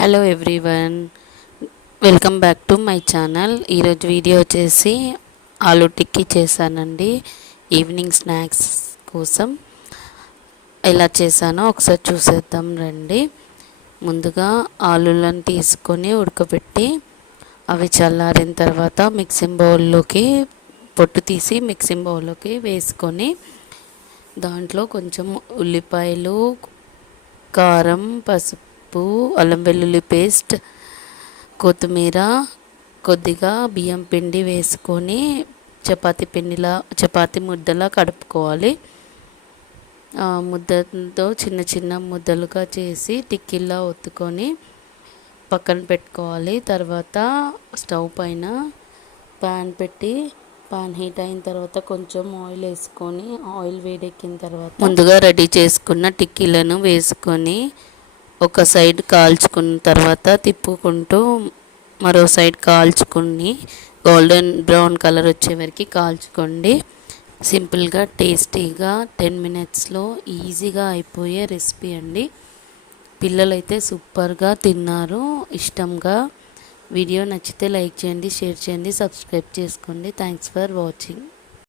Hello everyone, welcome back to my channel. ఈరోజు video వచ్చేసి ఆలూ టిక్కీ చేశానండి. ఈవినింగ్ స్నాక్స్ కోసం ఎలా చేశానో ఒకసారి చూసేద్దాం రండి. ముందుగా ఆలూలను తీసుకొని ఉడకబెట్టి అవి చల్లారిన తర్వాత మిక్సింగ్ బౌల్లోకి పొట్టు తీసి మిక్సింగ్ బౌల్లోకి వేసుకొని దాంట్లో కొంచెం ఉల్లిపాయలు, కారం, పసుపు, అల్లం వెల్లుల్లి పేస్ట్, కొత్తిమీర, కొద్దిగా బియ్యం పిండి వేసుకొని చపాతీ ముద్దలా కడుపుకోవాలి. ముద్దతో చిన్న చిన్న ముద్దలుగా చేసి టిక్కీలా ఒత్తుకొని పక్కన పెట్టుకోవాలి. తర్వాత స్టవ్ పైన ప్యాన్ పెట్టి పాన్ హీట్ అయిన తర్వాత కొంచెం ఆయిల్ వేసుకొని ఆయిల్ వేడెక్కిన తర్వాత ముందుగా రెడీ చేసుకున్న టిక్కీలను వేసుకొని ఒక సైడ్ కాల్చుకున్న తర్వాత తిప్పుకుంటూ మరో సైడ్ కాల్చుకుని గోల్డెన్ బ్రౌన్ కలర్ వచ్చే వరకు కాల్చుకోండి. సింపుల్గా టేస్టీగా 10 మినిట్స్లో ఈజీగా అయిపోయే రెసిపీ అండి. పిల్లలైతే సూపర్గా తిన్నారు ఇష్టంగా. వీడియో నచ్చితే లైక్ చేయండి, షేర్ చేయండి, సబ్స్క్రైబ్ చేసుకోండి. Thanks for watching.